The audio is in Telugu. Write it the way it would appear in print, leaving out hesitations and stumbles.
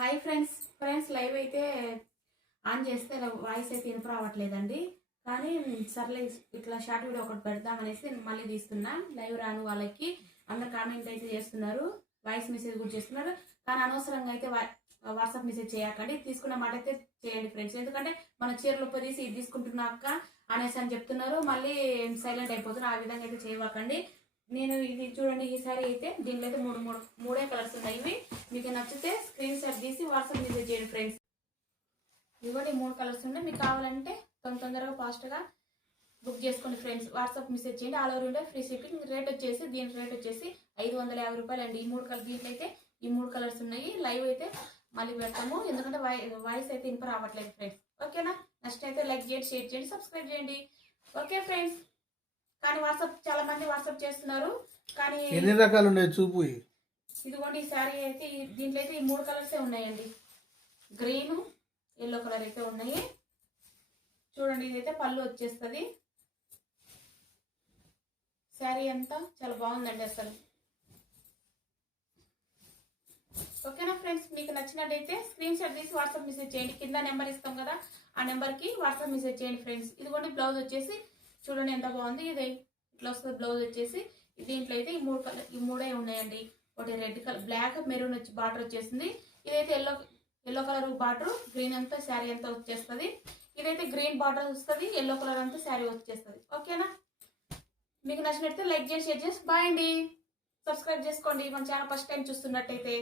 హాయ్ ఫ్రెండ్స్ లైవ్ అయితే ఆన్ చేస్తే వాయిస్ అయితే వినప రావట్లేదండి. కానీ సర్లే ఇట్లా షార్ట్ వీడియో ఒకటి పెడదామనేసి మళ్ళీ తీస్తున్నా. లైవ్ రాను వాళ్ళకి అందరు కామెంట్ అయితే చేస్తున్నారు, వాయిస్ మెసేజ్ కూడా చేస్తున్నారు. కానీ అనవసరంగా అయితే వాట్సాప్ మెసేజ్ చేయకండి, తీసుకున్న మాట అయితే చేయండి ఫ్రెండ్స్. ఎందుకంటే మన చీరలు పొదిసి ఇది తీసుకుంటున్నాక అనేసి అని చెప్తున్నారు, మళ్ళీ సైలెంట్ అయిపోతున్నారు. ఆ విధంగా అయితే చేయకండి. నేను ఇది చూడండి, ఈ సారీ అయితే దీంట్లో అయితే మూడే కలర్స్ ఉన్నాయి. ఇవి మీకు నచ్చితే స్క్రీన్ షాట్ తీసి వాట్సాప్ మెసేజ్ చేయండి ఫ్రెండ్స్. ఇవి కూడా 3 కలర్స్ ఉన్నాయి. మీకు కావాలంటే తొందరగా ఫాస్ట్గా బుక్ చేసుకోండి ఫ్రెండ్స్. వాట్సాప్ మెసేజ్ చేయండి. All over India free shipping. Rate వచ్చేసి దీని రేట్ వచ్చేసి 550 రూపాయలు అండి. ఈ 3 కలర్ దీంట్లో అయితే ఈ 3 కలర్స్ ఉన్నాయి. లైవ్ అయితే మళ్ళీ పెడతాము, ఎందుకంటే వాయిస్ అయితే ఇంప రావట్లేదు ఫ్రెండ్స్. ఓకేనా? నెక్స్ట్ అయితే లైక్ చేయండి, షేర్ చేయండి, సబ్స్క్రైబ్ చేయండి. Okay friends. కానీ వాట్సాప్ చాలా మంది వాట్సాప్ చేస్తున్నారు, కానీ ఎన్ని రకాలు ఉన్నాయి చూపు. ఇదిగోండి ఈ శారీ అయితే దీంట్లో అయితే ఈ 3 కలర్సే ఉన్నాయండి. గ్రీన్, ఎల్లో కలర్ అయితే ఉన్నాయి. చూడండి, ఇదైతే పళ్ళు వచ్చేస్తుంది. శారీ అంతా చాలా బాగుందండి అసలు. ఓకేనా ఫ్రెండ్స్, మీకు నచ్చినట్టయితే స్క్రీన్ షాట్ తీసి వాట్సాప్ మెసేజ్ చేయండి. కింద నెంబర్ ఇస్తాం కదా, ఆ నెంబర్కి వాట్సాప్ మెసేజ్ చేయండి ఫ్రెండ్స్. ఇదిగోండి బ్లౌజ్ వచ్చేసి చూడండి ఎంత బాగుంది. ఇది ఇట్లా వస్తుంది బ్లౌజ్ వచ్చేసి. దీంట్లో అయితే ఈ మూడే ఉన్నాయండి. ఒకటి రెడ్ కలర్, బ్లాక్, మెరూన్ వచ్చి బార్డర్ వచ్చేసింది. ఇదైతే ఎల్లో కలర్ బార్డర్, గ్రీన్ అంతా శారీ అంతా వచ్చేస్తుంది. ఇదైతే గ్రీన్ బార్డర్ వస్తుంది, ఎల్లో కలర్ అంతా శారీ వచ్చేస్తుంది. ఓకేనా? మీకు నచ్చినట్లయితే లైక్ చేసి షేర్ చేసి బాయ్ అండి. సబ్స్క్రైబ్ చేసుకోండి మన ఛానల్ ఫస్ట్ టైం చూస్తున్నట్టయితే.